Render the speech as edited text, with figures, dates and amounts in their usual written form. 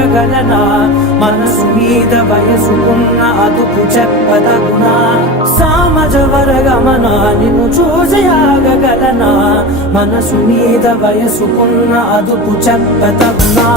ఆగగలనా మనసు మీద వయసుకున్న అదుపు చెప్పదగునా సామజ వరగమన నిన్ను చూసి ఆగగలనా మనసు మీద వయసుకున్న అదుపు చెప్పదగునా